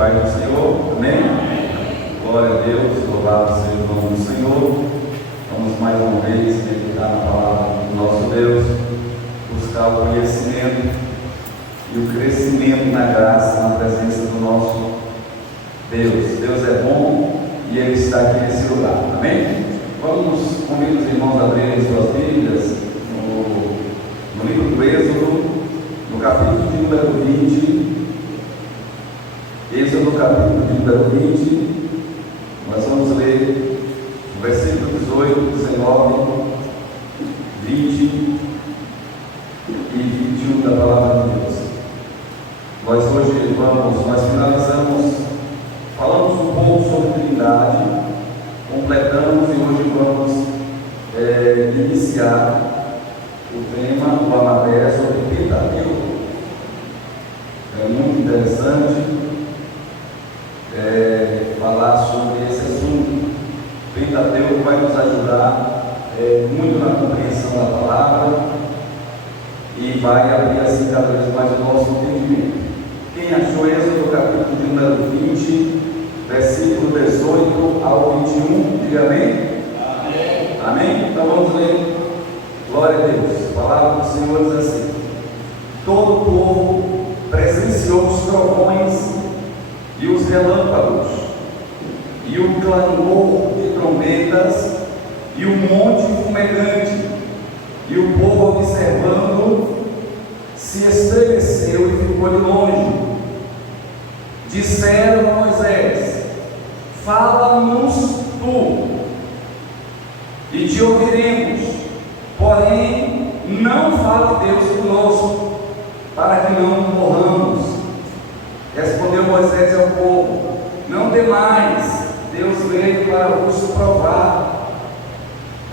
Pai do Senhor, amém? Glória a Deus, louvado seja o nome do Senhor. Vamos mais uma vez meditar na palavra do nosso Deus, buscar o conhecimento e o crescimento na graça, na presença do nosso Deus. Deus é bom e Ele está aqui nesse lugar, amém? Vamos convidar os irmãos a abrirem suas Bíblias no livro do Êxodo, no capítulo de número 20. Êxodo, capítulo de número 20, nós vamos ler o versículo 18, 19, 20 e 21 da palavra de Deus. Nós falamos um pouco sobre Trindade, completamos e hoje vamos iniciar o tema do Amabé sobre Pentateuco. É muito interessante falar sobre esse assunto. O Pentateuco vai nos ajudar muito na compreensão da palavra e vai abrir assim cada vez mais o nosso entendimento. Quem achou Êxodo, capítulo de número 20, versículo 18 ao 21, diga amém? Amém. Amém? Então vamos ler. Glória a Deus. A palavra do Senhor diz assim: todo o povo presenciou os trovões e os relâmpagos, e o clangor de trombetas, e o monte fumegante, e o povo observando se estremeceu e ficou de longe. Disseram a Moisés: fala-nos tu, e te ouviremos, porém não fale Deus conosco, para que não morramos. Respondeu Moisés ao povo: não temais, Deus veio para vos provar,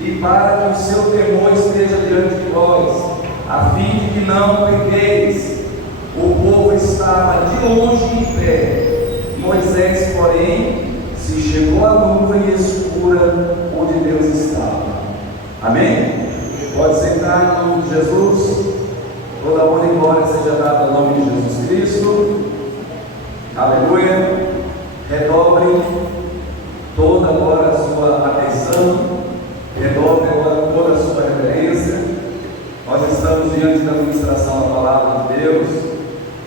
e para que o seu temor esteja diante de vós, a fim de que não pequeis. O povo estava de longe em pé. Moisés, porém, se chegou à nuvem escura onde Deus estava. Amém? Pode sentar em nome de Jesus. Toda honra e glória seja dada ao nome de Jesus Cristo. Aleluia. Redobre toda agora a sua atenção, redobre agora toda a sua reverência. Nós estamos diante da ministração da palavra de Deus,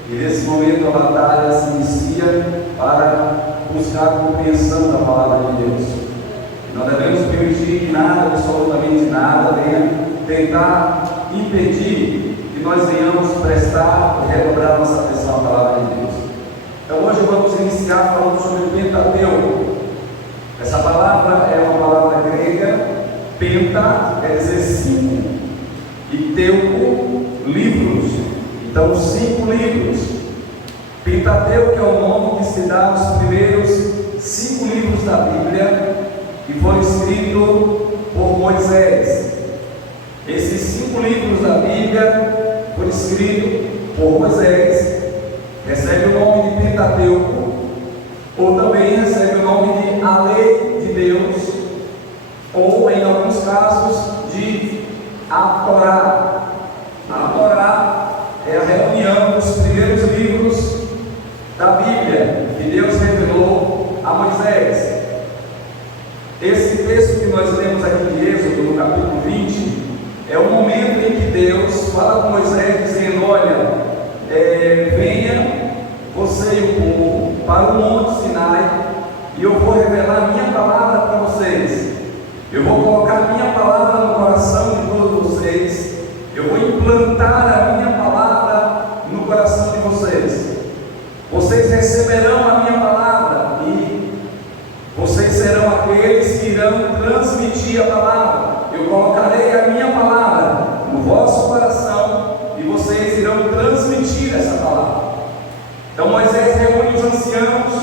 e nesse momento a batalha se inicia para buscar a compreensão da palavra de Deus. Não devemos permitir que nada, absolutamente nada, venha tentar impedir que nós venhamos prestar e redobrar nossa atenção à palavra de Deus. Então hoje vamos iniciar falando sobre o Pentateuco. Essa palavra é uma palavra grega. Penta quer dizer 5, e teuco, livros. Então 5 livros. Pentateuco é o nome que se dá aos primeiros 5 livros da Bíblia, que foram escritos por Moisés. Esses 5 livros da Bíblia foram escritos por Moisés. Recebe o nome de Pentateuco, ou também recebe o nome de A Lei de Deus, ou em alguns casos de a Torá. A Torá é a reunião dos primeiros livros da Bíblia que Deus revelou a Moisés. Esse texto que nós lemos aqui de Êxodo, no capítulo 20, é o momento em que Deus fala com Moisés dizendo: olha, venha você e o povo para o Monte Sinai, e eu vou revelar a minha palavra para vocês. Eu vou colocar a minha palavra no coração de todos vocês. Eu vou implantar a minha palavra no coração de vocês. Vocês receberão a minha palavra e vocês serão aqueles que irão transmitir a palavra. Eu colocarei a minha palavra no vosso coração e vocês irão transmitir essa palavra. Então Moisés reúne os anciãos,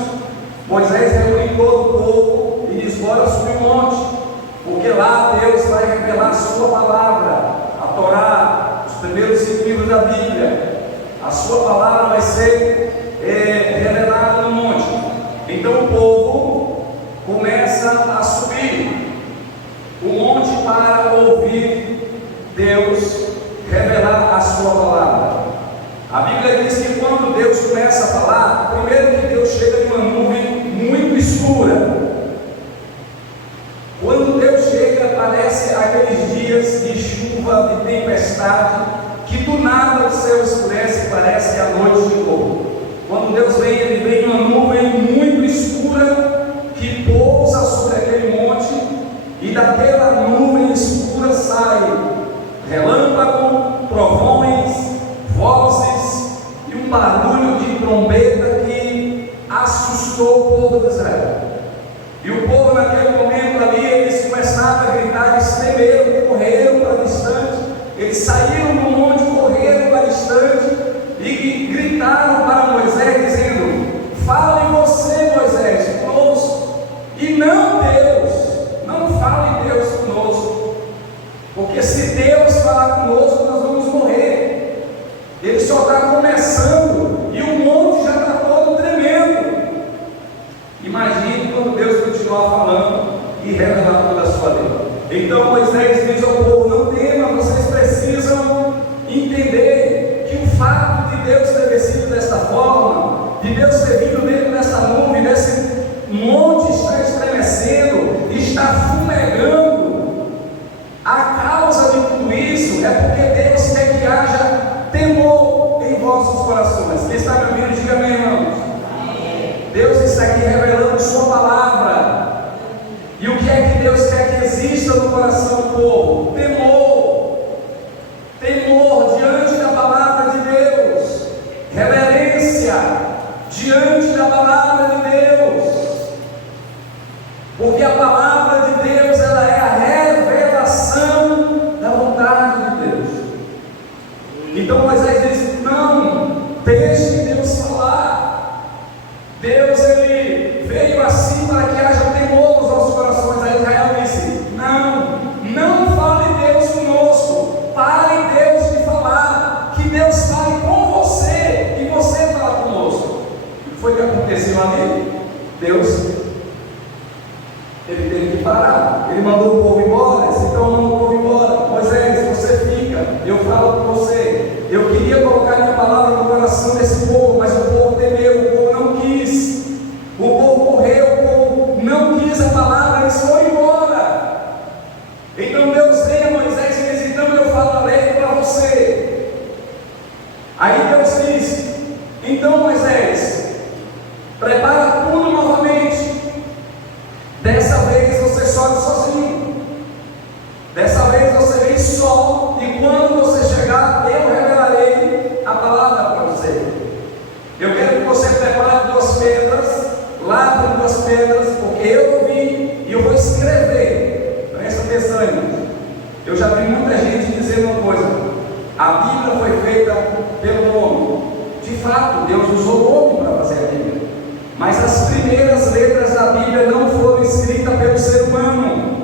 Moisés reúne todo o povo e diz: bora subir o monte, porque lá Deus vai revelar a sua palavra, a Torá, os primeiros 5 livros da Bíblia. A sua palavra vai ser revelada no monte. Então o povo começa a subir o monte para ouvir Deus revelar a sua palavra. A Bíblia diz que quando Deus começa a falar, primeiro que Deus chega em uma nuvem muito escura. Quando Deus chega, parece aqueles dias de chuva, de tempestade, que do nada o céu escurece e parece que a noite chegou. Quando Deus vem, Ele vem em uma nuvem muito escura, que pousa sobre aquele monte, e daquela nuvem escura sai relâmpago, trovões, vozes e um barulho de trombeta que assustou o povo de Israel. E o povo naquele momento ali, eles começaram a gritar, eles temeram, correram para distante, eles saíram do monte, correram para distante e gritaram para Moisés, dizendo: fale você, Moisés, conosco, e não Deus, não fale Deus conosco, porque se Deus falar conosco, nós vamos morrer. Ele só está começando e o monte já está todo tremendo. Imagine quando Deus continuar falando e revelar toda a sua lei. Então Moisés diz ao povo: não tema, vocês precisam entender que o fato de Deus ter descido desta forma, de Deus ter vindo dentro dessa nuvem, desse monte está estremecendo, está fumegando, a causa de tudo isso é porque Deus quer que haja temor em vossos corações. Quem está me ouvindo, diga amém, irmãos. Deus está aqui revelando Sua palavra. E o que é que Deus quer que exista no coração do povo? Temor. Temor diante da palavra de Deus. Reverência diante da palavra de Deus. Porque a palavra de Deus, ela é a revelação da vontade de Deus. Então Moisés diz: não, deixe Deus falar. Deus, Ele veio assim para que haja temor nos nossos corações. Aí Israel disse: não fale Deus conosco, pare Deus de falar, que Deus fale com você e você fala conosco. O que foi que aconteceu ali? Deus, Ele teve que parar. Ele mandou o povo embora. Então mandou o povo embora. Moisés, você fica, eu falo com você. Eu queria colocar minha palavra no coração desse povo, mas o povo temeu, o povo não quis. O povo correu, o povo não quis a palavra, eles foram embora. Então Deus vem a Moisés e diz: então eu falo a lei para você. Aí Deus diz: então Moisés, prepara tudo novamente. Dessa vez você sobe sozinho. Dessa vez você vem só, e quando você chegar, eu revelarei a palavra para você. Eu quero que você prepare 2 pedras, lavre 2 pedras, porque eu vi e eu vou escrever. Presta atenção, irmãos. Eu já vi muita gente dizendo uma coisa: a Bíblia foi feita pelo homem. De fato, Deus usou o homem para fazer a Bíblia. Mas as primeiras letras da Bíblia não foram escritas pelo ser humano.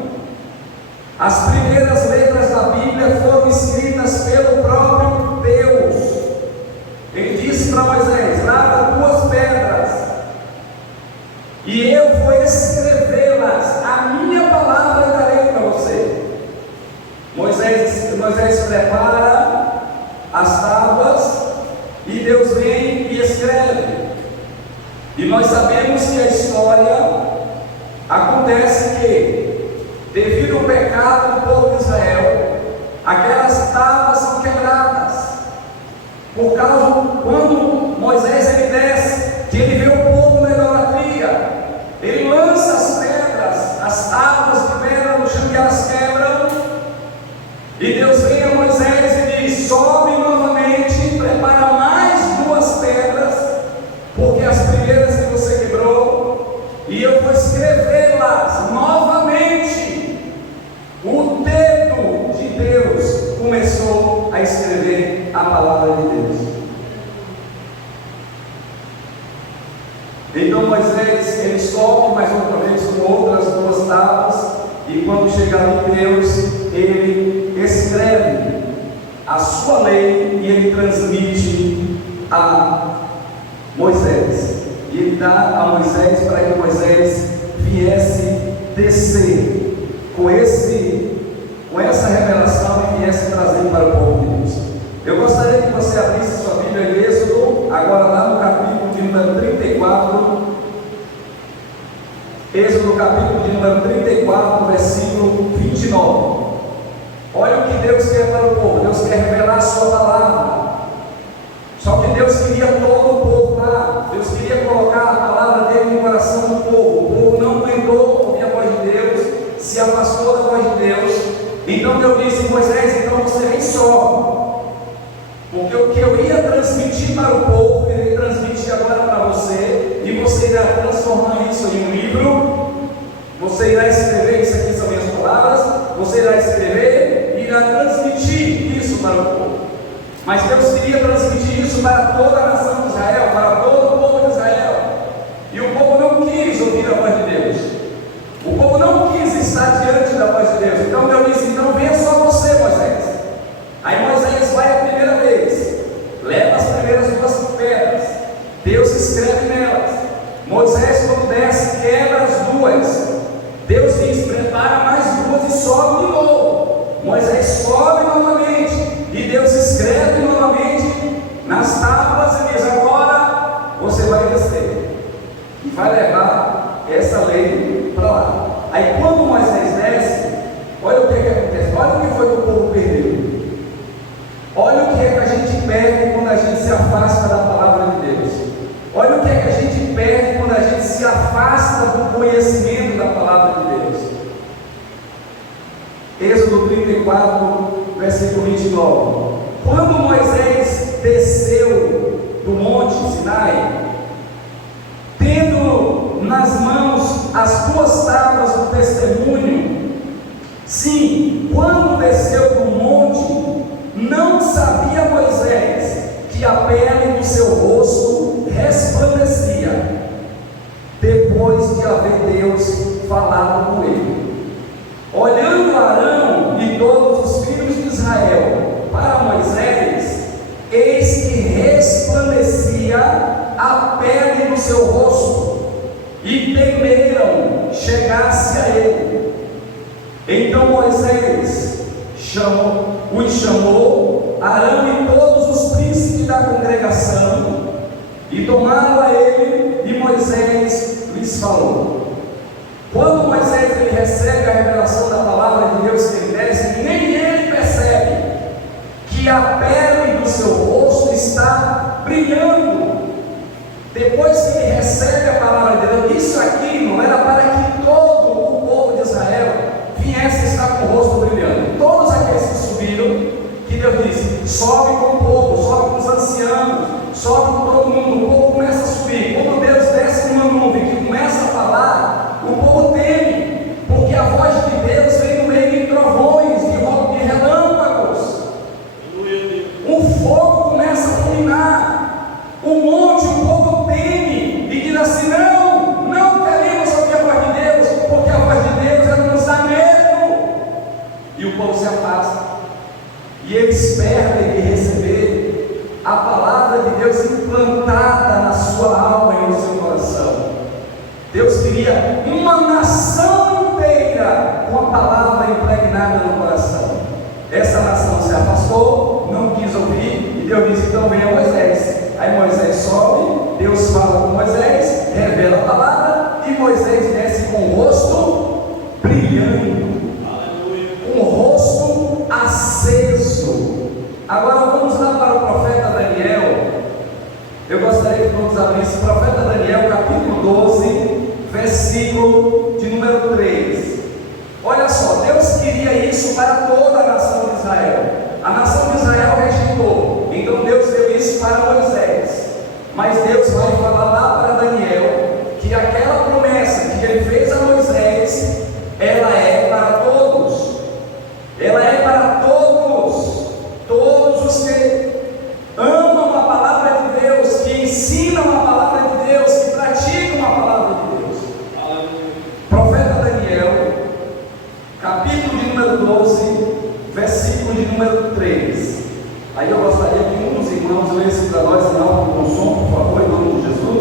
As primeiras letras da Bíblia foram escritas pelo próprio Deus. Ele disse para Moisés: lava 2 pedras, e eu vou escrevê-las, a minha palavra darei para você. Moisés prepara as tábuas, e Deus vem e escreve. E nós sabemos que a história acontece que, devido ao pecado do povo de Israel, aquelas tábuas são quebradas. Por causa, quando Moisés ele desce, que ele vê o povo na idolatria, ele lança as pedras, as tábuas de pedra no chão, e elas quebram. E Deus vem a Moisés e diz: sobe novamente, prepara mais 2 pedras, porque as primeiras que você quebrou, e eu vou escrevê-las novamente. O dedo de Deus começou a escrever a palavra de Deus. Então Moisés, ele sobe mais outra vez com outras 2 tábuas, e quando chegar em Deus, ele escreve a sua lei e ele transmite a Moisés. E ele dá a Moisés para que Moisés viesse descer com essa revelação e viesse trazer para o povo de Deus. Eu gostaria que você abrisse sua Bíblia em Êxodo agora lá no capítulo de número 34, Êxodo capítulo de número 34, versículo 29. Olha o que Deus quer para o povo. Deus quer revelar a sua palavra. Só que Deus queria todo o povo lá. Deus queria colocar a palavra dele no coração do povo. O povo não aguentou ouvir a voz de Deus, se afastou da voz de Deus. Então Deus disse: Moisés, então você vem só, porque o que eu ia transmitir para o povo, eu irei transmitir agora para você, e você irá transformar isso em um livro. Você irá escrever, isso aqui são minhas palavras, você irá escrever e irá transmitir isso para o povo. Mas Deus queria transmitir isso para toda a nação de Israel, para todo o povo de Israel. E o povo não quis ouvir a voz de Deus. O povo não quis estar diante da voz de Deus. Então Deus disse: então venha só você, Moisés. Aí Moisés vai a primeira vez, leva as primeiras 2 pedras, Deus escreve nelas. Moisés, quando desce, quebra as 2. Deus diz: prepara mais 2 e sobe de novo. Moisés sobe novamente e Deus escreve novamente nas tábuas e diz: agora você vai descer e vai levar essa lei para lá. Aí quando Moisés desce, olha o que acontece, olha o que foi que o povo perdeu. Olha o que é que a gente perde quando a gente se afasta da palavra de Deus. Olha o que é que a gente perde quando a gente se afasta do conhecimento da palavra de Deus. Êxodo 34, versículo 29. Quando Moisés desceu do monte Sinai, tendo nas mãos as 2 tábuas do testemunho, sim, quando desceu do monte, não sabia Moisés que a pele do seu rosto resplandecia, depois de haver Deus falado com ele. Olhando Arão e todos os filhos de Israel para Moisés, eis que resplandecia a pele do seu rosto, e temeram chegar-se a ele. Então Moisés os chamou, Arão e todos os príncipes da congregação, e tomaram a ele, e Moisés lhes falou. Quando Moisés ele recebe a revelação da palavra de Deus que ele desce, nem ele percebe que a pele do seu rosto está brilhando. Depois que ele recebe a palavra de Deus, isso aqui não era para que todo o povo de Israel viesse estar com o rosto brilhando. Todos aqueles que subiram, que Deus disse: sobe com o povo, sobe com os anciãos, sobe com todo mundo. O povo começa a subir. Quando Deus desce numa nuvem que começa a falar, o povo teme, porque a voz de Deus vem no meio de trovões, de relâmpagos. O fogo começa a fulminar. O monte, o povo teme e diz assim: não queremos ouvir a voz de Deus, porque a voz de Deus ela nos dá medo. E o povo se afasta. E eles perdem de receber a palavra de Deus implantada na sua alma e no seu coração. Deus queria uma nação inteira com a palavra impregnada no coração. Essa nação se afastou, não quis ouvir, e Deus disse: então venha Moisés. Aí Moisés sobe, Deus fala com Moisés, revela a palavra, e Moisés desce com o rosto brilhando, com o rosto aceso. Agora vamos lá para o profeta Daniel. Eu gostaria que todos abrissem o profeta Daniel, capítulo 12, versículo de número 3. Olha só, Deus queria isso para toda a nação de Israel. A nação de Israel rejeitou, então Deus deu isso para Moisés. Mas Deus vai falar lá para Daniel que aquela promessa que ele fez a Moisés, ela é para todos. Ela é para todos. Todos os que amam a palavra de Deus, que ensinam a palavra de Deus, que praticam a palavra de Deus. Profeta Daniel, capítulo de número 12, versículo de número 3. Aí eu gostaria que um dos irmãos lesse para nós em alto com som, por favor, em nome de Jesus.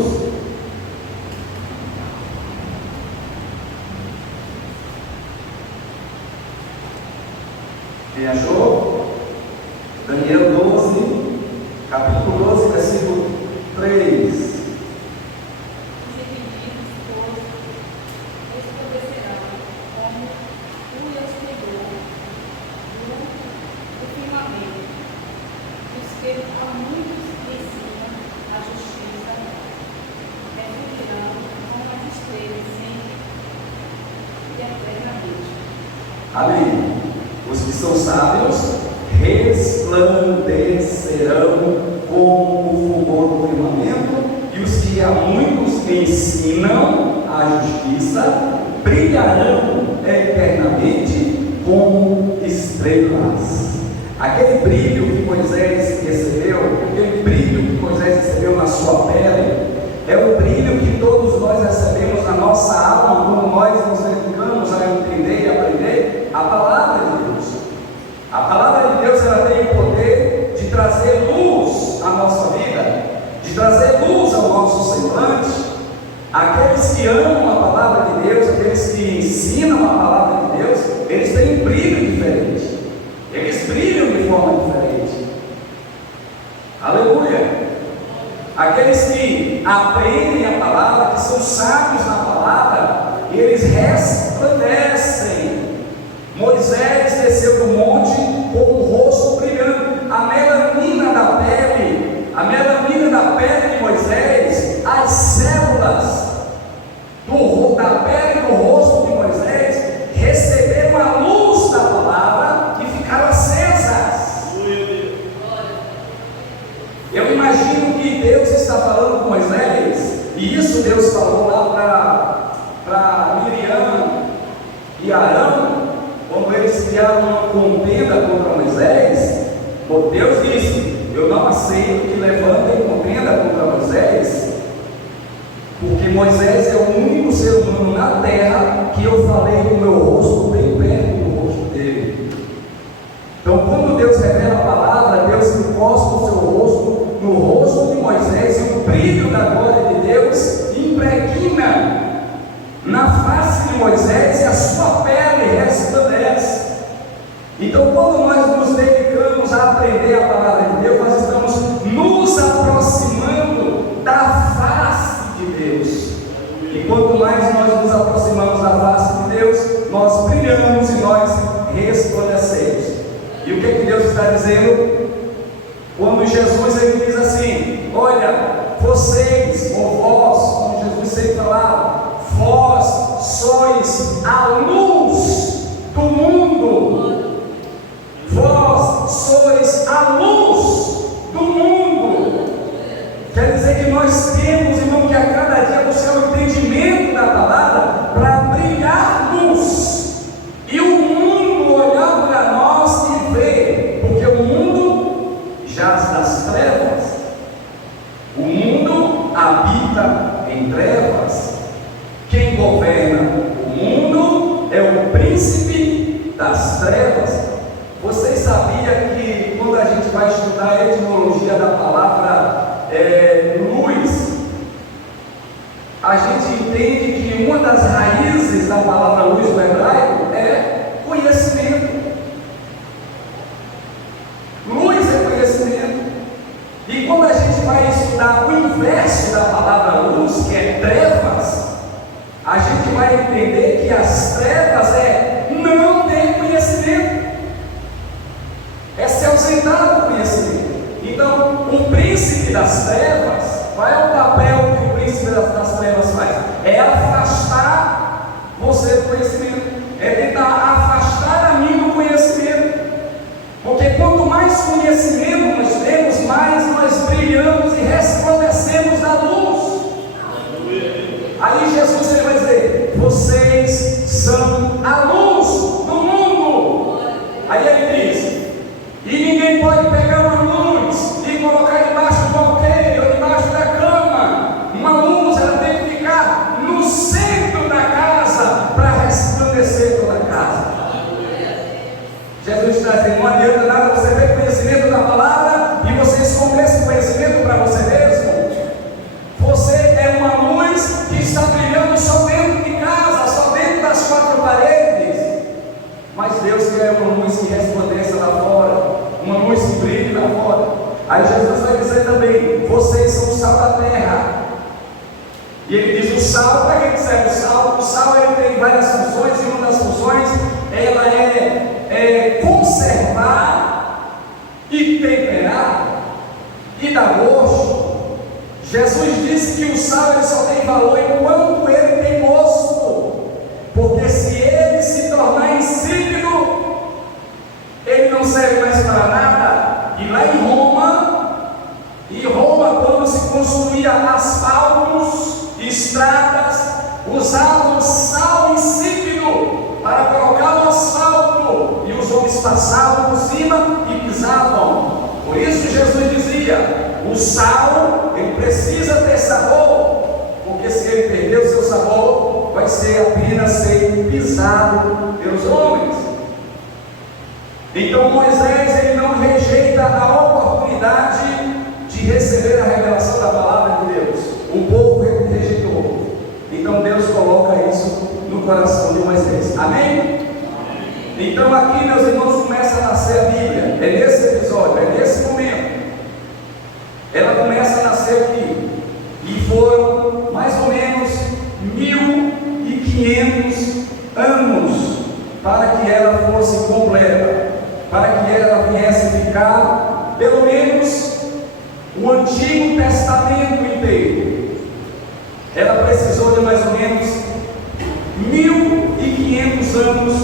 Amém. Os que são sábios resplandecerão como o fulgor do firmamento, e os que a muitos ensinam a justiça brilharão eternamente como estrelas. Aquele brilho que Moisés recebeu, aquele brilho que Moisés recebeu na sua pele, é o brilho que todos nós recebemos na nossa alma quando nós nos dedicamos a entender e aprender a palavra de Deus. A palavra de Deus, ela tem o poder de trazer luz à nossa vida, de trazer luz ao nosso semblante. Aqueles que amam a palavra de Deus, aqueles que ensinam a palavra de Deus, eles têm um brilho diferente, eles brilham de forma diferente. Aleluia! Aqueles que aprendem a palavra, que são sábios na palavra, eles resplandecem. Moisés desceu do monte com o rosto brilhando, a melanina da pele de Moisés, as células da pele do rosto de Moisés receberam a luz da palavra e ficaram acesas. Eu imagino que Deus está falando com Moisés, e isso Deus falou lá para Miriam e Arão, quando eles criaram uma contenda contra Moisés. Deus disse: eu não aceito que levantem contenda contra Moisés, porque Moisés é o único ser humano na terra que eu falei com o meu rosto bem perto do rosto dele. Então, quando Deus revela a palavra, Deus encosta o seu rosto no rosto de Moisés, e o brilho da glória de Deus impregna na face de Moisés, e a sua pele resplandece. Então, quando nós nos dedicamos a aprender a palavra de Deus, nós estamos nos aproximando da face de Deus. E quanto mais nós nos aproximamos da face de Deus, nós brilhamos e nós resplandecemos. E o que Deus está dizendo? Quando Jesus ele diz assim: olha, vocês, ou vós, como Jesus sempre falava, vós sois a luz do mundo. Vós sois a luz do mundo. Quer dizer que nós temos, irmão, que a cada dia buscar o entendimento da palavra para brilhar luz, e o mundo olhar para nós e ver, porque o mundo jaz das trevas, o mundo habita em trevas. Quem governa o mundo é o príncipe das trevas. Vocês sabiam que quando a gente vai estudar a etimologia da palavra luz, a gente entende que uma das raízes da palavra luz no hebraico é conhecimento. Luz é conhecimento. E quando a gente vai estudar o inverso da palavra luz, que é trevas, a gente vai entender que as trevas não ter conhecimento, é se ausentar do conhecimento. Então, o príncipe das trevas, qual é o papel que o príncipe das trevas faz? É afastar você do conhecimento, é tentar afastar a mim do conhecimento, porque quanto mais conhecimento nós temos, mais nós brilhamos e resplandecemos da luz. Aí Jesus ele vai dizer: vocês são a luz do mundo. Aí ele diz: e ninguém pode pegar uma luz e colocar debaixo do alqueire ou debaixo da cama. Uma luz, ela tem que ficar no centro da casa para resplandecer toda a casa. Jesus está dizendo: não adianta nada você ter conhecimento da palavra e você esconder esse conhecimento para você mesmo. Você é uma luz que está brilhando só dentro de casa, só dentro das quatro paredes. Mas Deus quer uma luz que resplandeça lá fora, uma luz que brilhe lá fora. Aí Jesus vai dizer também: vocês são o sal da terra. E ele diz: o sal, para que serve o sal? O sal ele tem várias funções, e uma das funções ela é conservar e temperar e dar gosto. Jesus disse que o sal ele só tem valor enquanto ele tem gosto, porque se ele se tornar insípido, construía asfaltos, estradas, usavam sal insípido para colocar no asfalto, e os homens passavam por cima e pisavam. Por isso Jesus dizia: o sal, ele precisa ter sabor, porque se ele perder o seu sabor, vai ser apenas ser pisado pelos homens. Então Moisés, ele não rejeita a oportunidade de receber a revelação da palavra de Deus. O povo rejeitou. Então Deus coloca isso no coração de Moisés. Amém? Então aqui, meus irmãos, começa a nascer a Bíblia. É nesse episódio, é nesse momento. Ela começa a nascer aqui. E foram mais ou menos 1500 anos para que ela fosse completa, para que ela viesse ficar pelo menos o Antigo Testamento inteiro. Ela precisou de mais ou menos 1500 anos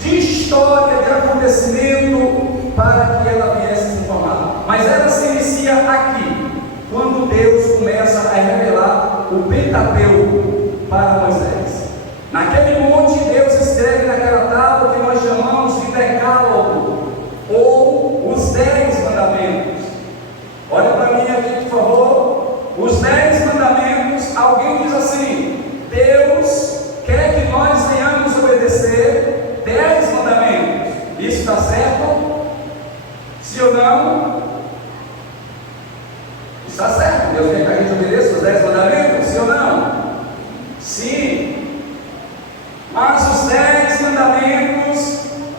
de história, de acontecimento, para que ela viesse se formar. Mas ela se inicia aqui, quando Deus começa a revelar o Pentateuco para Moisés. Naquele monte, Deus escreve naquela tábua que nós chamamos de Decálogo, ou os 10 mandamentos. Olha para mim aqui, por favor. Os 10 mandamentos, alguém diz assim: Deus quer que nós venhamos obedecer 10 mandamentos. Isso está certo? Sim ou não? Está certo? Deus quer que a gente obedeça os 10 mandamentos? Sim ou não? Sim. Mas os 10 mandamentos,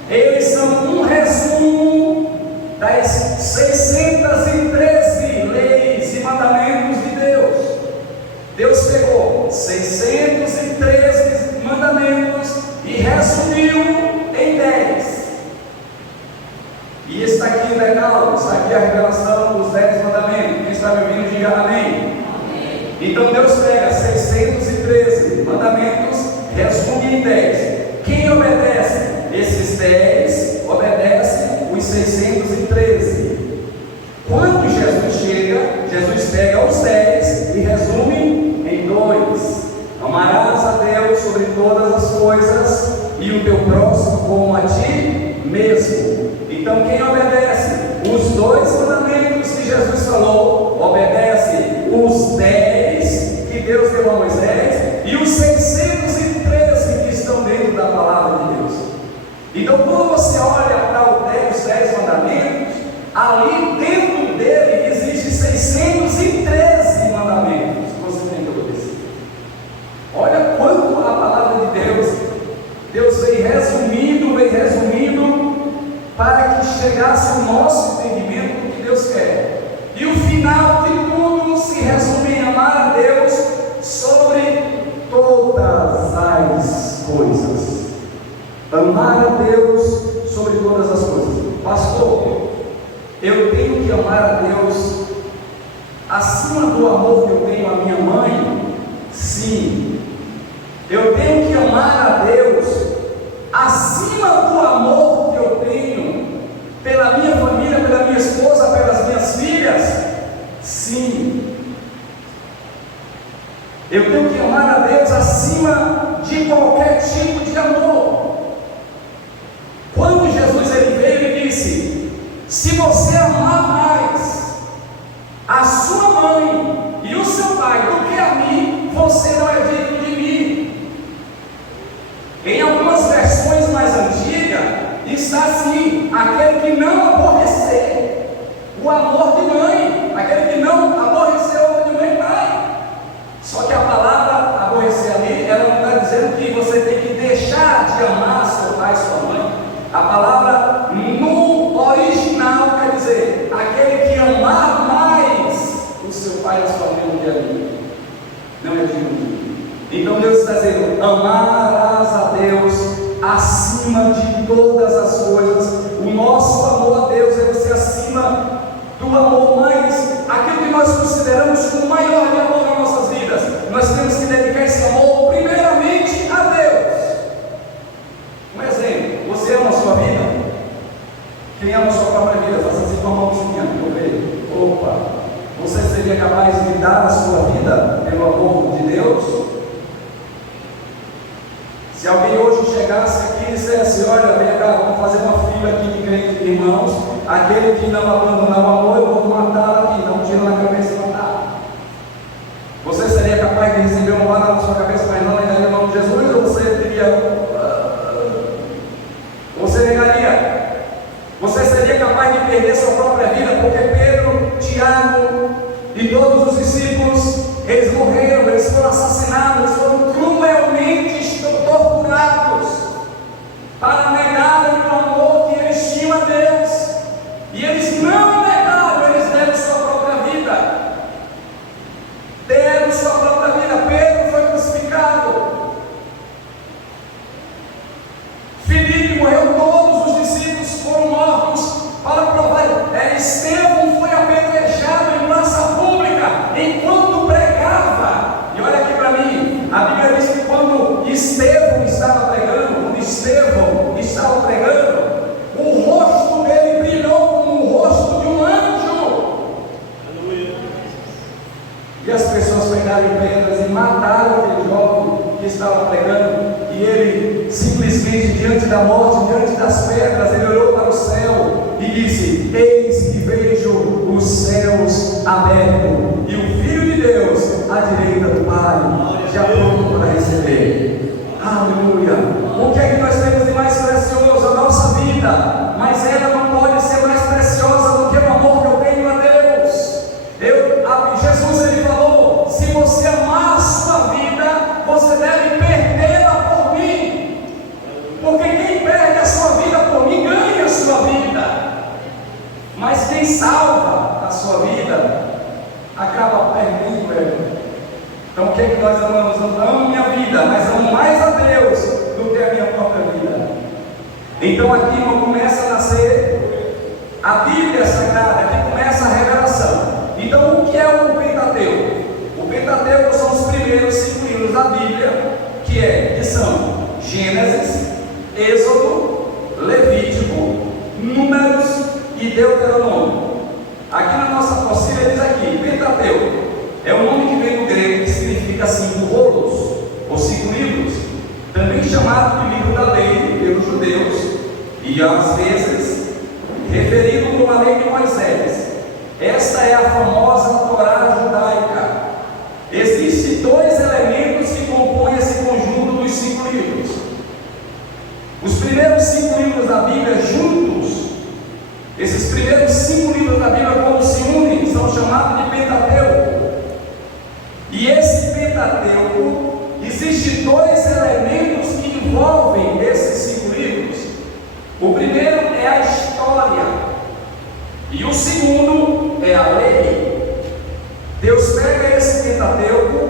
eles são um resumo das 613 leis e mandamentos de Deus. Deus pegou 613 mandamentos e resumiu em 10. E está aqui o decálogo, está aqui a revelação dos 10 mandamentos. Quem está me ouvindo, diga amém. Amém. Então Deus pega 613 mandamentos, resume em 10. Quem obedece esses 10, obedece os 613. Quando Jesus chega, Jesus pega os 10 e resume em 2. Amarás a Deus sobre todas as coisas e o teu próximo como a ti mesmo. Então quem obedece os 2 mandamentos que Jesus falou, obedece os 10 que Deus deu a Moisés e os 613 que estão dentro da palavra de Deus. Então quando você olha para os 10 mandamentos, ali dentro dele existe 613 mandamentos que você tem que obedecer. Olha quanto a palavra de Deus vem resumindo para que chegasse o nosso entendimento do que Deus quer. E o final de tudo se resume em amar a Deus sobre todas as coisas. Amar a Deus sobre todas as coisas. Pastor, eu tenho que amar a Deus acima do amor que eu tenho à minha mãe? Sim. Eu tenho que amar a Deus acima do amor que eu tenho pela minha família, pela minha esposa, pelas minhas filhas? Sim. Eu tenho que amar a Deus acima de qualquer tipo de amor. Quando Jesus ele veio e disse: se você amar mais a sua mãe e o seu pai do que a mim, você não é digno de mim. Em algumas versões mais antigas está assim: aquele que não aborrecer o amor de mãe, aquele que não aborreceu o amor de mãe e pai. Só que a palavra aborrecer ali, ela não está dizendo que você tem que deixar de amar seu pai e sua mãe. A palavra no original quer dizer aquele que amar mais o seu pai e a sua mãe do que a mim, não é digno de mim. Então Deus está dizendo: amarás a Deus acima de todas as coisas. O nosso amor a Deus deve ser acima do amor mais, aquilo que nós consideramos como maior de amor nas nossas vidas. Nós temos que dedicar esse amor primeiramente a Deus. Um exemplo: você ama a sua vida? Quem ama a sua própria vida, faça assim com a mãozinha, eu vejo. Opa, você seria seria capaz de dar a sua vida pelo amor de Deus? Se alguém hoje chegasse aqui e dissesse: olha, vem cá, vamos fazer uma fila aqui de crentes de irmãos, aquele que não abandonar o amor, eu vou matar aqui, dar um tiro na cabeça e matar. Você seria capaz de receber uma bala na sua cabeça, mas não negaria o nome de Jesus? Ou você teria... Você negaria? Você seria capaz de perder sua própria vida? Porque Pedro, Tiago e todos os discípulos, eles morreram, eles foram assassinados, eles foram cruelmente torturados para negarem o amor que eles tinham a Deus. E eles não negaram, eles deram sua própria vida. Deram sua própria vida. Pedro foi crucificado. Filipe morreu, todos os discípulos foram mortos para provar. Estevão foi apedrejado em praça pública enquanto pregava. E olha aqui para mim, a Bíblia diz que quando Estevão estava pregando, o rosto dele brilhou como o rosto de um anjo. Aleluia. E as pessoas pegaram pedras e mataram aquele jovem que estava pregando, e ele simplesmente, diante da morte, diante das pedras, ele olhou para o céu e disse: eis que vejo os céus abertos e o Filho de Deus à direita do Pai, já pronto para receber. Aleluia. O que é que nós temos de mais precioso? A nossa vida, mas ela não pode ser mais preciosa do que o amor que eu tenho a Deus. Jesus, ele falou: se você amar a sua vida, você deve perdê-la por mim, porque quem perde a sua vida por mim ganha a sua vida, mas quem salva a sua vida acaba perdendo ela. Então o que é que nós amamos? Eu amo minha vida, mas amo mais a Deus do que a minha própria vida. Então aqui não começa a nascer a Bíblia Sagrada, aqui começa a revelação. Então o que é o Pentateuco? O Pentateuco são os primeiros 5 livros da Bíblia, que são Gênesis, Êxodo, Levítico, Números e Deuteronômio. Aqui na nossa apostila diz aqui, Pentateuco é o nome que vem do grego, que significa 5 rolos, ou 5 livros, também chamado de livro da lei pelos judeus, e às vezes referido como a lei de Moisés. Esta é a famosa Torá judaica. Existem 2 elementos que compõem esse conjunto dos 5 livros. Os primeiros 5 livros da Bíblia juntos, esses primeiros 5 livros da Bíblia, quando se unem, são chamados de Pentateuco. E esse Pentateuco, existem 2 elementos que envolvem esses 5 livros. O primeiro é a história, e o segundo é a lei. Deus pega esse Pentateuco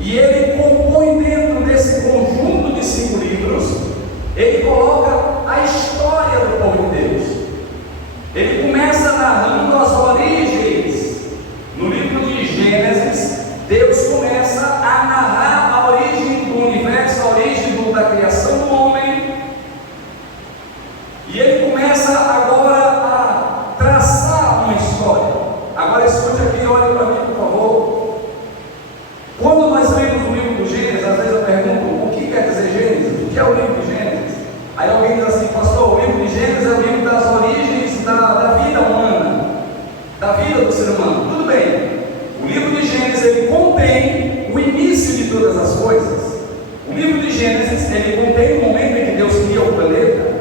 e ele compõe dentro desse conjunto de 5 livros, ele coloca a história do povo de Deus. Ele começa narrando as origens. No livro de Gênesis, Deus começa a narrar a origem do universo, a origem da criação do homem, e ele começa agora a traçar uma história. Agora escute aqui, olhe para mim, por favor. Quando nós lemos o livro do Gênesis, às vezes eu pergunto: o que quer dizer Gênesis? O que é o livro de Gênesis? Aí alguém diz assim: pastor, o livro de Gênesis é o livro das origens da vida humana, da vida do ser humano. Tudo bem. O livro de Gênesis, ele contém o início de todas as coisas. O livro de Gênesis, ele contém o momento em que Deus cria o planeta,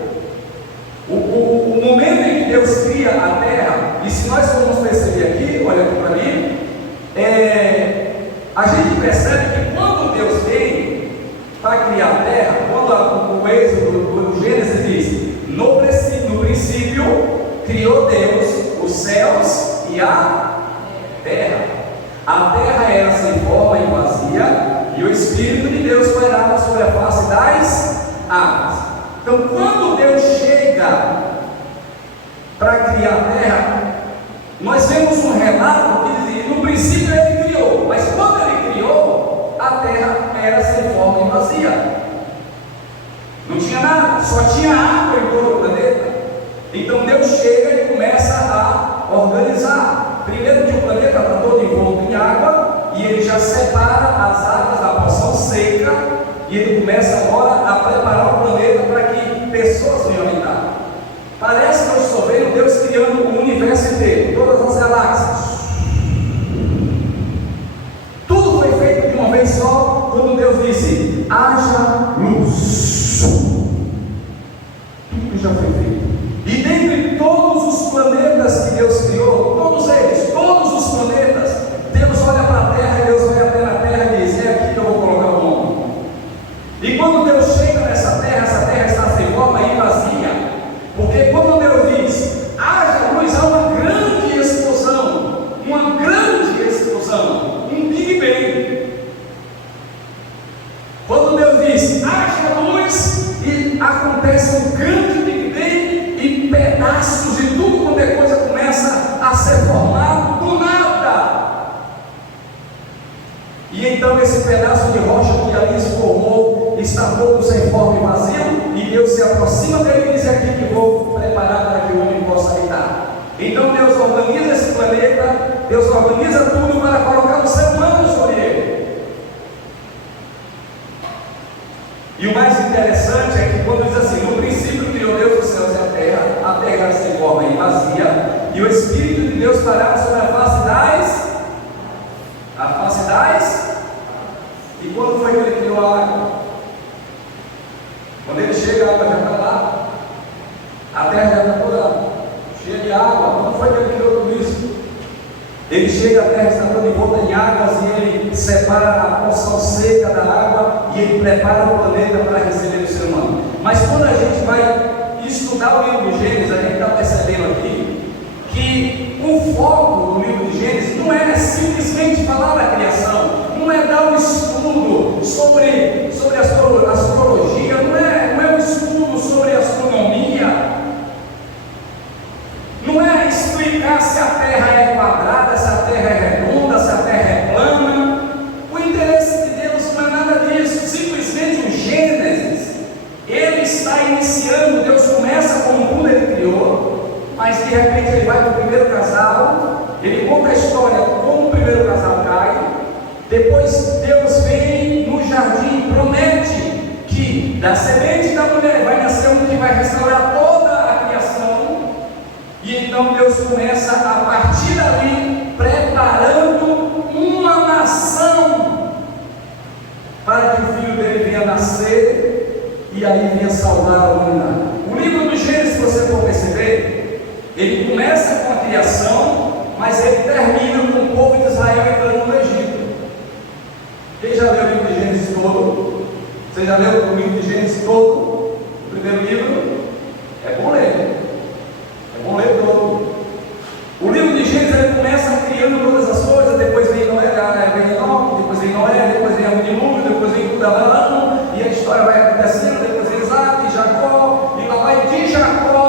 o momento em que Deus cria a terra. E se nós formos perceber aqui, olha aqui para mim, a gente percebe que quando Deus vem para criar a terra, quando o Êxodo do Gênesis diz: no princípio criou Deus os céus e a terra. A terra era sem forma e vazia, e o Espírito de Deus pairava sobre a face das águas. Então, quando Deus chega para criar a terra, nós vemos um relato que diz: no princípio ele criou, mas quando ele criou, a terra era sem forma e vazia, não tinha nada, só tinha água em todo o planeta. Então Deus chega e começa a organizar. Primeiro que o planeta está todo em volta pessoas iam habitar. Parece que eu estou vendo Deus criando o universo inteiro, todas as galáxias. Tudo foi feito de uma vez só, quando Deus disse: haja luz. Tudo já foi feito. E dentre todos os planetas que Deus criou, todos eles, todos os planetas, Deus olha para a Terra e Deus olha até na Terra e diz: é aqui que eu vou colocar o nome. E quando Deus chega nessa terra, essa terra está sem forma e vazia. Porque quando Deus diz: haja luz, há uma grande explosão, um Big Bang. Quando Deus diz: haja luz, e acontece um grande Big Bang, e pedaços e tudo quanto é coisa começa a ser formado do nada. E então esse pedaço de rocha que ali se formou está todo sem forma e vazio, e Deus se aproxima dele e diz: aqui que vou preparar para que o homem possa habitar. Então Deus organiza esse planeta, Deus organiza tudo para colocar o ser humano sobre ele. E o mais interessante é que quando diz assim: no princípio criou Deus os céus e a terra era sem forma e vazia, e o Espírito de Deus parava sobre a face das. E quando foi que ele criou a água? Quando ele chega, a água já está lá, a terra já está toda cheia de água. Quando foi que ele criou tudo isso? Ele chega, a terra está toda envolta em águas, e ele separa a porção seca da água, e ele prepara o planeta para receber o ser humano. Mas quando a gente vai estudar o livro de Gênesis, a gente está percebendo aqui que o foco do livro de Gênesis não é simplesmente falar da criação, não é dar um estudo sobre astrologia, não é um estudo sobre astronomia, não é explicar se a Terra é quadrada, se a Terra é redonda, se a Terra é plana. O interesse de Deus não é nada disso. Simplesmente o Gênesis, ele está iniciando. Deus começa com tudo ele criou, mas de repente ele vai para o primeiro casal, ele conta a história como o primeiro casal cai. Depois Deus vem no jardim, promete que da semente da mulher vai nascer um que vai restaurar toda a criação. E então Deus começa a partir dali preparando uma nação para que o filho dele venha nascer e aí venha salvar a humanidade. O livro do Gênesis, se você for perceber, ele começa com a criação, mas ele termina com o povo de Israel entrando no Egito. Quem já leu o livro de Gênesis todo? Você já leu o livro de Gênesis todo? O primeiro livro? É bom ler. É bom ler todo. O livro de Gênesis ele começa criando todas as coisas, depois vem Noé, depois vem Noé, depois vem o dilúvio, depois vem tudo Abraão, e a história vai acontecendo, depois vem Isaac, Jacó, e lá vai de Jacó.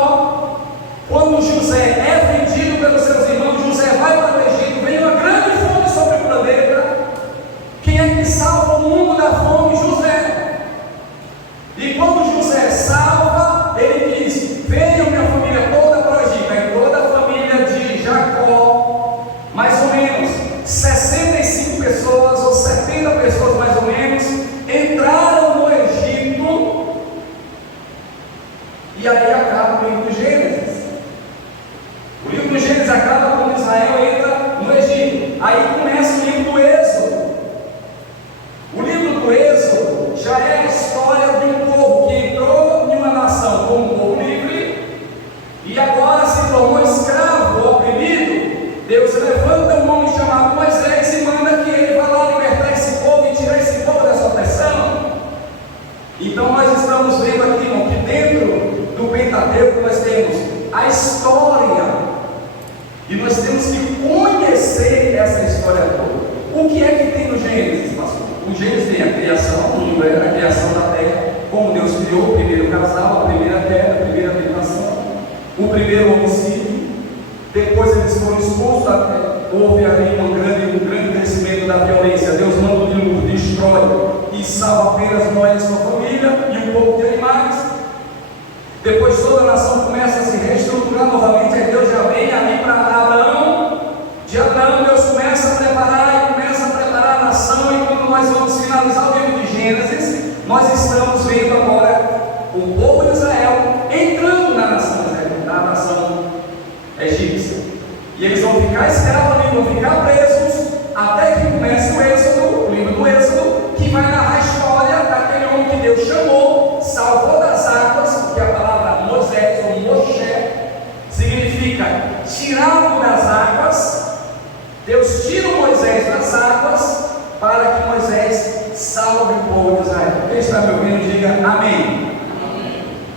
Quando José é vendido pelos seus irmãos, José vai para o Egito, vem uma grande fome sobre o planeta. Quem é que salva o mundo da fome? José. E quando José salva, ele diz: venham minha família toda para o Egito. Aí toda a família de Jacó, mais ou menos 65 pessoas ou 70 pessoas mais ou menos, entraram no Egito. E aí acaba o livro do Gênesis. O livro do Gênesis acaba quando Israel entra no Egito. Aí começa o livro do Êxodo. O livro do Êxodo já é a história de um povo que entrou em uma nação como um povo livre e agora se tornou escravo ou oprimido. Deus levanta um homem chamado Moisés e manda que ele vá lá libertar esse povo e tirar esse povo dessa opressão. Então nós estamos vendo aqui, irmão, que dentro do Pentateuco nós temos a história e nós temos que conhecer essa história toda. O que é que tem no Gênesis, pastor? O Gênesis tem a criação, a criação da terra, como Deus criou o primeiro casal, a primeira terra, a primeira habitação, o primeiro homicídio. Depois eles foram expulsos, houve ali um grande crescimento da violência. Deus manda o dilúvio, destrói e salva apenas Noé e sua família e um pouco de animais. Depois toda a nação começa a se reestruturar novamente. Aí Deus já vem ali para Abraão. De Abraão Deus começa a preparar a nação. E quando nós vamos finalizar o livro de Gênesis, nós estamos vendo agora o povo de Israel em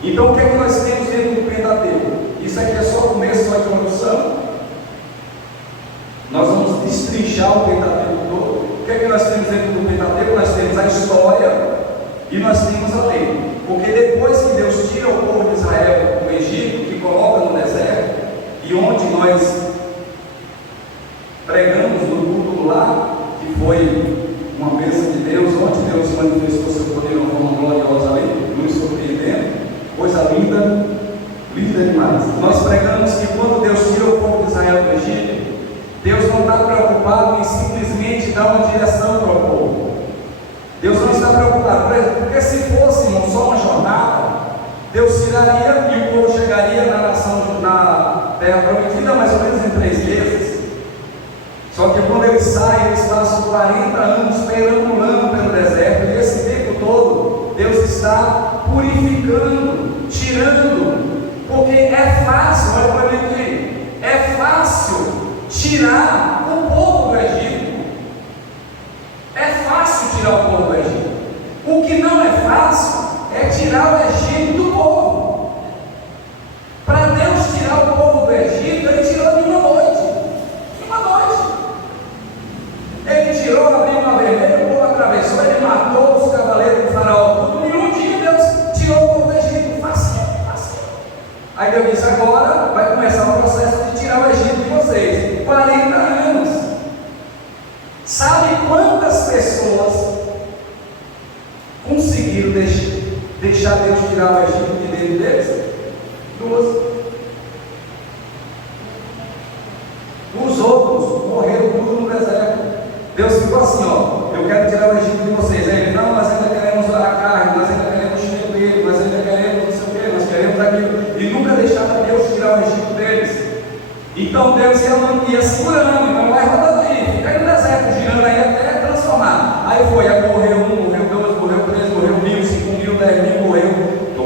Então o que é que nós temos dentro do Pentateuco? Isso aqui é só o começo, só a introdução. Nós vamos destrinchar o Pentateuco todo. O que é que nós temos dentro do Pentateuco? Nós temos a história e nós temos a lei. Porque depois que Deus tira o povo de Israel do Egito, que coloca no deserto, e onde nós pregamos no culto lá, que foi uma bênção de Deus, onde Deus manifestou seu poder de uma forma gloriosa ali, nos surpreendendo, coisa linda, linda demais. Nós pregamos que quando Deus tira o povo de Israel do Egito, Deus não está preocupado em simplesmente dar uma direção para o povo. Deus não está preocupado, porque se fosse só uma jornada, Deus tiraria e o povo chegaria na nação, na terra prometida, mais ou menos em 3 meses. Só que quando eles saem, eles passam 40 anos perambulando pelo deserto, e esse tempo todo, Deus está purificando, tirando, porque é fácil, olha para mim aqui, é fácil tirar o povo do Egito. É fácil tirar o povo do Egito. O que não é fácil é tirar o Egito do povo. Para Deus tirar o povo do Egito, Ele tirou de uma noite. Uma noite. Ele tirou, abriu uma vermelha, o povo atravessou, Ele matou os cavaleiros do faraó. Tudo em um dia Deus tirou o povo do Egito. Fácil, fácil. Aí Deus disse: agora vai começar o processo de tirar o Egito de vocês. 40 anos. Sabe quantas pessoas conseguiram deixar Deus tirar o Egito de dentro deles? 2. Os outros morreram tudo no deserto. Deus ficou assim: ó, eu quero tirar o Egito de vocês. Aí ele: não, nós ainda queremos a carne, nós ainda queremos o tempero, nós ainda queremos não sei o que, nós queremos aquilo. E nunca deixava Deus tirar o Egito deles. Então Deus ia segurando, então vai rodando aí, fica aí no deserto, girando aí até transformar. Aí foi, aí morreu 1, morreu 2, morreu 3, morreu 1.000, 5.000, 10.000,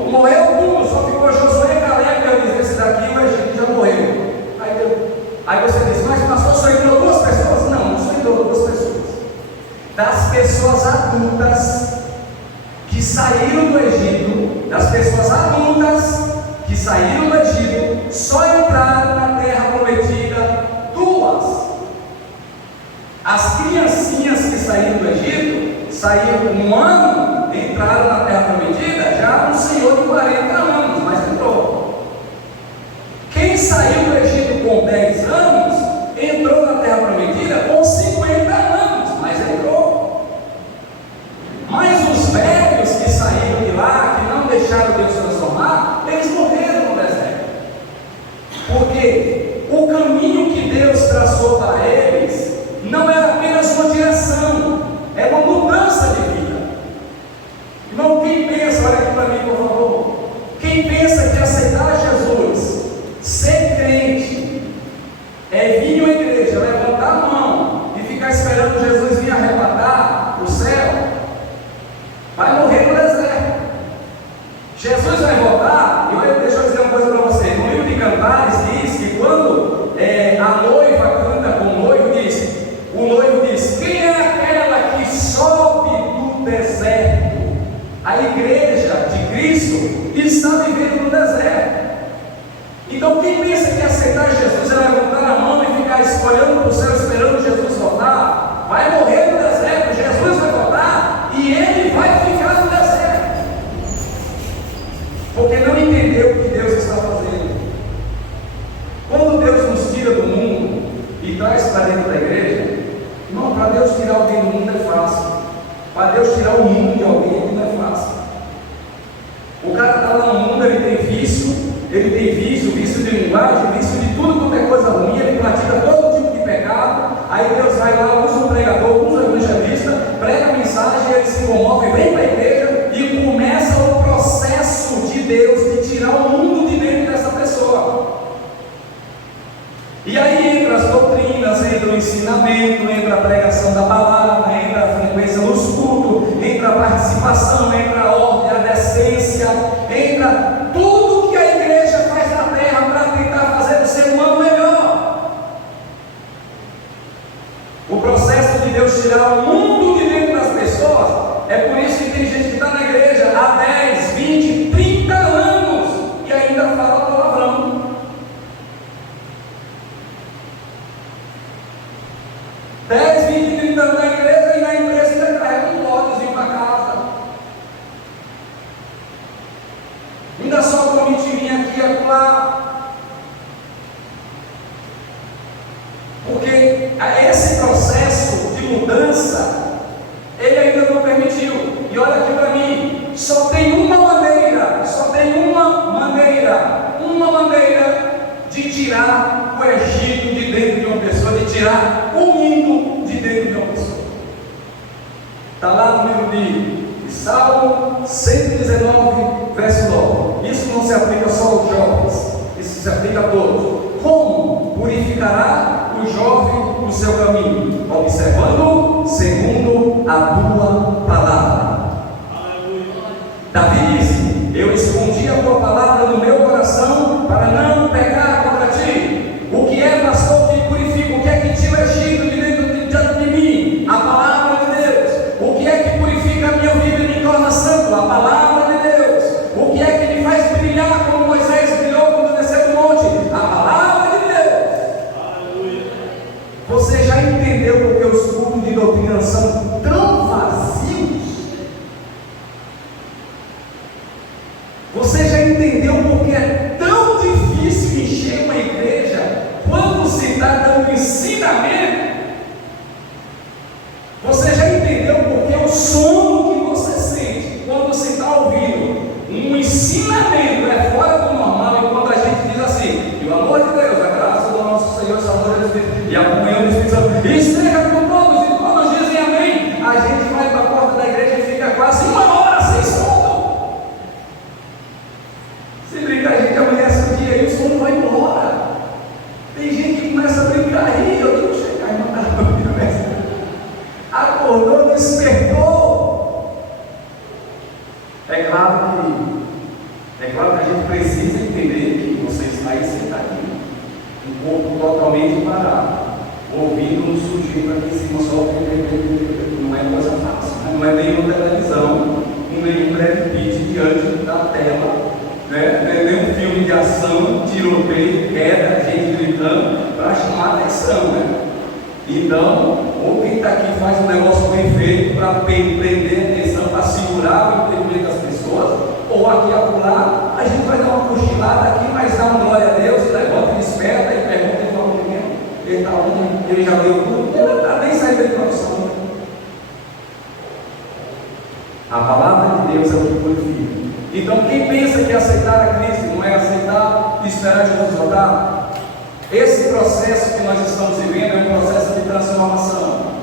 morreu tudo, só ficou Josué e Caleb. Eu disse: esse daqui o Egito já morreu. Aí você diz: mas pastor, só entrou 2 pessoas? Não só entrou 2 pessoas. Das pessoas adultas que saíram do Egito, das pessoas adultas que saíram do Egito, só entraram na terra prometida 2. As criancinhas que saíram do Egito, saíram com 1 ano, entraram na terra prometida, já um senhor de 40 anos, mas entrou. Quem saiu do Egito com 10 anos, entrou na terra prometida com 50 anos, mas entrou. Mas os velhos que saíram de lá, que não deixaram Deus transformar, eles morreram no deserto. Porque o caminho que Deus traçou para eles não é apenas uma direção, é uma mudança de vida. Irmão, quem pensa, olha aqui para mim por favor, quem pensa que aceitar Jesus, ser crente, é vir à igreja, levantar a mão e ficar esperando Jesus vir arrebatar o céu, vai morrer no deserto. Jesus vai voltar, e deixa eu dizer uma coisa para você. No livro de Cantares diz que quando a noiva canta com o noivo, o noivo diz: quem é aquela que sobe do deserto? A igreja de Cristo está vivendo no deserto. Então quem pensa que aceitar Jesus é levantar a mão e ficar olhando para o céu esperando Jesus voltar, vai morrer no deserto. Jesus vai voltar e ele vai ficar no deserto, porque não entendeu o que Deus está fazendo. Quando Deus nos tira do mundo e traz para dentro da igreja, irmão, para Deus tirar alguém do mundo é fácil. Para Deus tirar o mundo de alguém não é fácil. O cara está lá no mundo, ele tem vício de linguagem, vício de tudo quanto é coisa ruim, ele pratica todo tipo de pecado. Aí Deus vai lá, usa um pregador, usa um evangelista, prega a mensagem, ele se comove, vem para a igreja e começa o processo de Deus de tirar o mundo de dentro dessa pessoa. E aí entra as doutrinas, entra o ensinamento, entra a pregação da palavra, entra a frequência dos cultos, entra a participação, entra a ordem, a decência, entra tudo que a igreja faz na terra para tentar fazer o ser humano melhor. O processo de Deus tirar o mundo de dentro das pessoas, é por isso que tem gente que está na igreja há 10, 20, 30 anos. 10, 20, 30 anos na igreja e na empresa ainda carrega um lotezinho para casa. Ainda só uma mentirinha aqui e acolá. Porque esse processo de mudança, ele ainda não permitiu. E olha aqui para mim, só tem uma maneira de tirar o Egito de dentro de uma pessoa, de tirar o mundo de dentro de uma pessoa. Está lá no livro de Salmo 119, verso 9. Isso não se aplica só aos jovens, isso se aplica a todos. Como purificará o jovem o seu caminho? Observando segundo a tua palavra. Davi disse: eu escondi a tua palavra no meu coração para não pecar contra ti. O que é, pastor, que purifica? O que é que tira o Egito de dentro de mim? A palavra de Deus. O que é que purifica a minha vida e me torna santo? A palavra de Deus. O que é que me faz brilhar como Moisés brilhou quando desceu do monte? A palavra de Deus. Você já entendeu porque os cultos de doutrina são tão vazios? Você já entendeu porque é tão difícil encher uma igreja quando se está dando ensinamento? Você já entendeu porque o sono que você sente quando se está ouvindo um ensinamento é fora do normal? E quando a gente diz assim, e o amor de Deus, a graça do nosso Senhor e Salvador Jesus Cristo e a comunhão do Espírito Santo esteja com todos, e todos dizem amém, a gente vai para a porta da igreja e fica quase uma hora sem sono. Se brincar, a gente amanhece o dia e o sono vai embora. Tem gente que começa a brincar aí, eu tenho que chegar e mandar a dormir. Acordou, despertou. É claro que a gente precisa entender que você está aí sentado, um corpo totalmente parado, ouvindo um sujeito aqui em cima só, não é coisa fácil, não é nenhuma televisão, nenhum Brad Pitt diante da tela, né? Não é nenhum filme de ação, tiroteio, queda, gente gritando para chamar a atenção, né? Então, ou quem está aqui faz um negócio bem feito para prender a atenção, para segurar o entendimento das pessoas, ou aqui acolá, a gente vai dar uma cochilada aqui, mas dá uma glória a Deus, levanta, ele desperta e pergunta, ele fala, ele está onde? Ele já leu tudo, ele não está nem saindo da introdução. A palavra de Deus é o que purifica. Então, quem pensa que aceitar a Cristo não é aceitar e esperar Jesus voltar? Esse processo que nós estamos vivendo é um processo de transformação.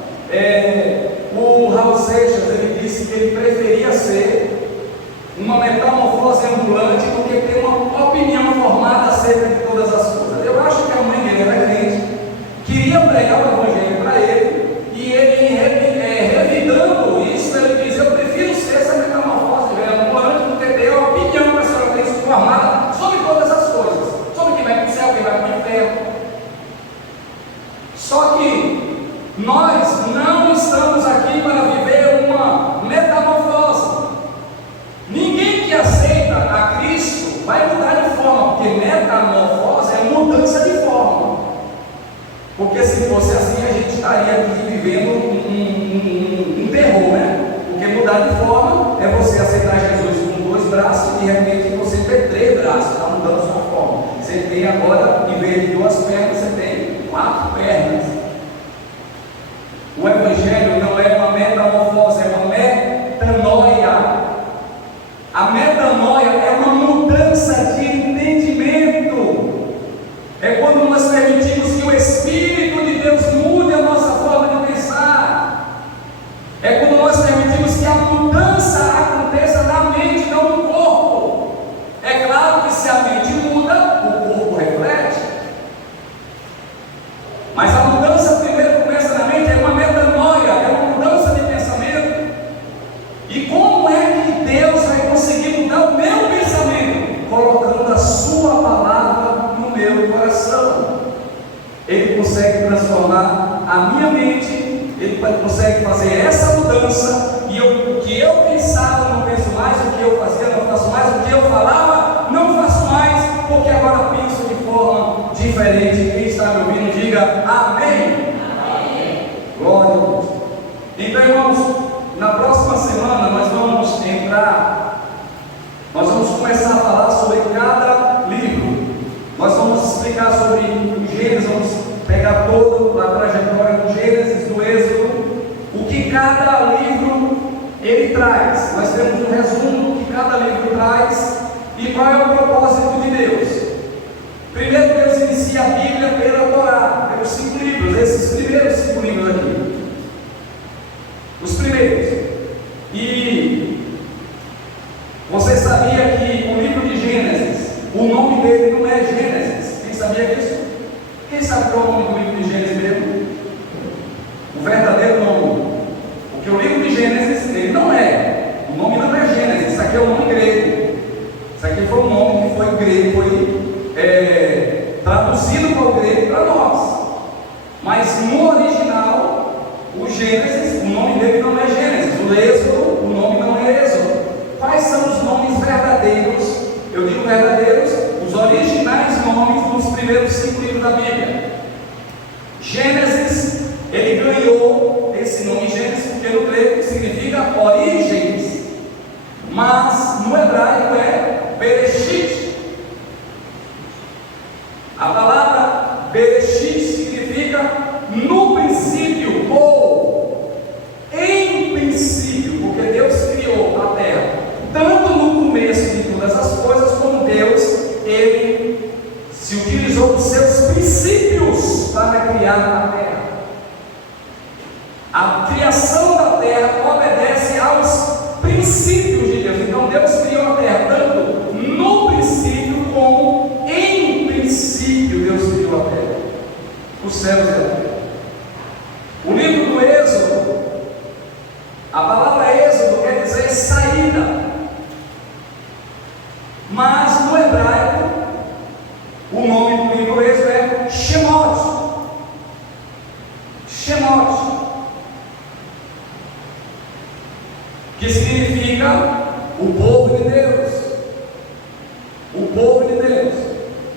O Raul Seixas, ele disse que ele preferia ser uma metamorfose ambulante do que ter uma opinião formada acerca de todas as coisas. Eu acho que a mãe dele era crente, queria pregar o evangelho para ele, e ele revidando isso, ele diz: eu prefiro ser essa metamorfose ambulante do que ter a opinião que a senhora tem formada sobre todas as coisas, sobre quem vai para o céu, quem vai para o inferno. Só que nós não estamos aqui para viver uma metamorfose. Ninguém que aceita a Cristo vai mudar de forma, porque metamorfose é mudança de forma. Porque se fosse assim, a gente estaria aqui vivendo um terror, né? Porque mudar de forma é você aceitar Jesus com 2 braços e de repente você ter 3 braços, está mudando sua forma. Você tem agora, em vez de 2 pernas, você tem 4 pernas. O Evangelho não é uma metamorfose, é uma metanoia. A metanoia é uma mudança de entendimento. É quando nós permitimos que o Espírito de Deus mude a nossa forma de pensar. É quando nós permitimos que a mudança aconteça na mente, não no corpo. É claro que se a mente muda, o corpo reflete. Mas a mudança primeiro começa na mente, é uma metanoia, é uma mudança de pensamento. E como é que Deus vai conseguir mudar o meu pensamento? Colocando a sua palavra no meu coração. Ele consegue transformar a minha mente, ele consegue fazer essa mudança, e o que eu pensava, não penso mais, o que eu fazia, não faço mais, o que eu falava, não faço mais, porque agora penso de forma diferente. Quem está me ouvindo, diga amém. Amém. Glória Então, irmãos, na próxima semana nós vamos começar a falar sobre cada livro. Nós vamos explicar sobre o Gênesis, vamos pegar toda a trajetória do Gênesis, do Êxodo, o que cada livro ele traz. Nós temos um resumo do que cada livro traz e qual é o propósito de Deus. Primeiro, Deus inicia a Bíblia pela Torá, pelos 5 livros, esses primeiros 5 livros aqui. Os primeiros. E você sabia que o livro de Gênesis, o nome dele não é Gênesis? Quem sabia disso? Quem sabe qual é o nome do livro de Gênesis mesmo? O verdadeiro nome. Porque o livro de Gênesis, ele não é. O nome não é Gênesis, isso aqui é o nome grego. Isso aqui foi um nome que foi grego, foi traduzido para o grego para nós. Mas no original, o Gênesis, o nome dele não é Gênesis. O Êxodo, o nome não é Êxodo. Quais são os nomes verdadeiros? Eu digo verdadeiros, os originais nomes dos primeiros 5 livros da Bíblia. Gênesis, ele ganhou esse nome Gênesis porque no grego significa origens, mas no hebraico é Bereshit. A palavra Bereshit significa no princípio ou em princípio, porque Deus criou a terra, tanto no começo de todas as coisas, como Deus, ele se utilizou dos seus princípios para criar a terra. A criação da terra obedece aos princípios de Deus. Então Deus criou a terra tanto no princípio como em princípio. Deus criou a terra, os céus e a terra. O livro do Êxodo, a palavra Êxodo quer dizer saída, mas no hebraico o nome do livro Êxodo é Shemot. Shemot, que significa o povo de Deus. O povo de Deus.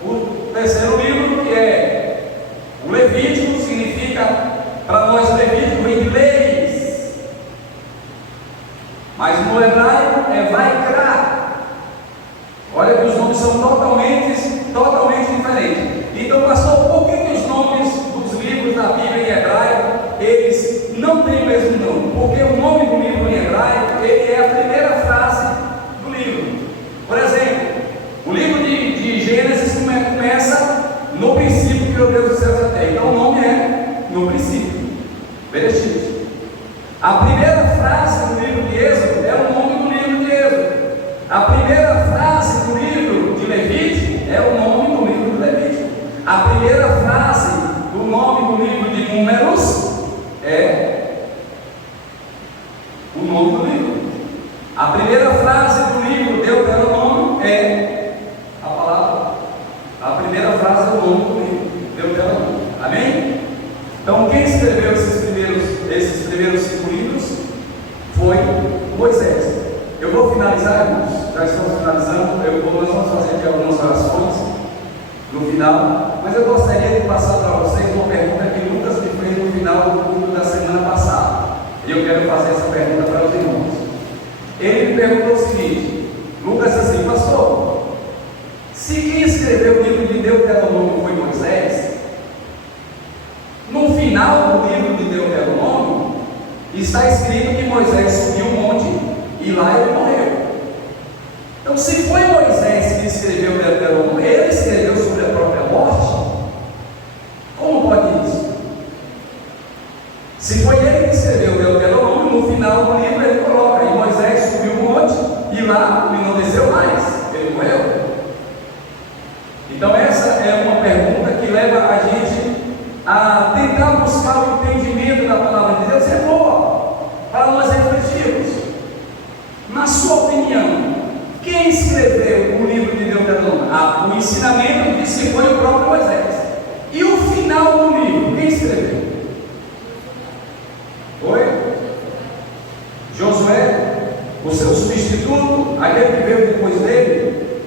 O terceiro livro, que é o Levítico, significa para nós Levítico vem de leis, mas no hebraico é Vaikra. Olha que os nomes são totalmente diferentes. Então, pastor, por que os nomes dos livros da Bíblia em hebraico eles não têm o mesmo nome? Porque o nome do livro em hebraico ele é a primeira frase do livro. Por exemplo, o livro de Gênesis começa no princípio criou Deus os céus e a terra. Então o nome é no princípio, Bereshit. A primeira frase do livro de Êxodo é o nome do livro de Êxodo. A primeira frase do livro de Levítico é o nome do livro de Levítico. A primeira frase do nome do livro de Números é o nome do livro. A primeira frase do livro Deuteronômio é a palavra. A primeira frase é o nome do livro Deuteronômio. Amém? Então quem escreveu esses primeiros 5 livros foi Moisés. Eu vou finalizar, irmãos. Já estamos finalizando. Nós vamos fazer aqui algumas orações no final, mas eu gostaria de passar para vocês uma pergunta que Lucas me fez no final do culto da semana passada. E eu quero fazer essa pergunta para os irmãos. Ele me perguntou o seguinte: Lucas disse assim, pastor, se quem escreveu o livro de Deuteronômio foi Moisés, no final do livro de Deuteronômio está escrito que Moisés subiu um monte e lá ele morreu. Então, se foi Moisés que escreveu Deuteronômio, ele escreveu sobre a própria morte? Como pode isso? Se foi ele que escreveu Deuteronômio, no final do livro ele coloca: e Moisés subiu um monte e lá ele não desceu mais, ele morreu. Então essa é uma pergunta que leva a gente a tentar buscar o entendimento da palavra de Deus. É boa para nós refletirmos. Na sua opinião, quem escreveu o livro de Deuteronômio? O ensinamento diz que foi o próprio Moisés. E o final do livro, quem escreveu? Foi Josué, o seu substituto, aquele que veio depois dele.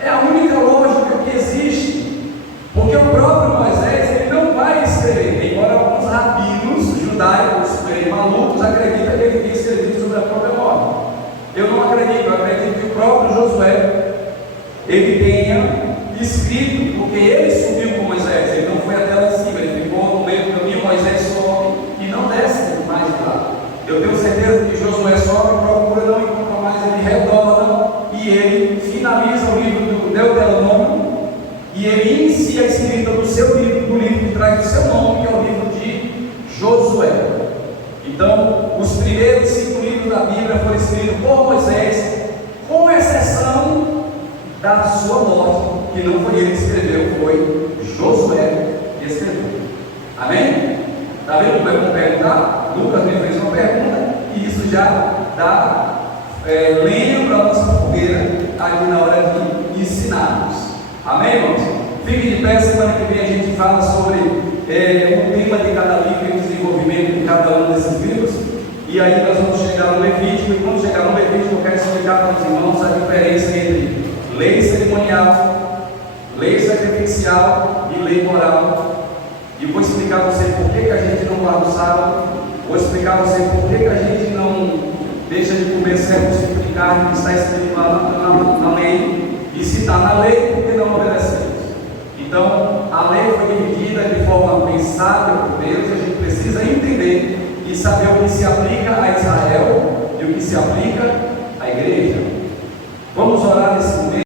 É a única lógica que existe, porque o próprio Moisés ele não vai escrever, embora alguns rabinos judaicos meio malucos acreditam que ele tinha escrevido sobre a própria morte. Eu não acredito, eu acredito que o próprio Josué ele tenha escrito, porque ele subiu com Moisés, ele não foi até lá em cima, ele ficou no meio do caminho, Moisés sobe e não desce mais de lá. Eu tenho certeza que Josué sobe, procura, não encontra mais, ele retorna e ele finaliza o livro do Deuteronômio e ele inicia a escrita do seu livro, do livro que traz o seu nome, que é o livro de Josué. Então, os primeiros 5 livros da Bíblia foram escritos por Moisés, com exceção da sua morte, que não foi ele que escreveu, foi Josué que escreveu. Amém? Está vendo como é bom perguntar? Lucas me fez uma pergunta e isso já dá lembra a nossa fogueira aqui na hora de ensinarmos. Amém, irmãos? Fique de pé, semana que vem a gente fala sobre o tema de cada livro e o desenvolvimento de cada um desses livros. E aí nós vamos chegar no Levítico, e quando chegar no Levítico eu quero explicar para os irmãos a diferença entre lei cerimonial, lei sacrificial e lei moral. E vou explicar a você por que a gente não guarda o sábado, vou explicar a você por que a gente não deixa de comer certos tipos de carne que está escrito lá na lei, e se está na lei, por que não obedecemos? Então, a lei foi dividida de forma pensada por Deus, e a gente precisa entender e saber o que se aplica a Israel e o que se aplica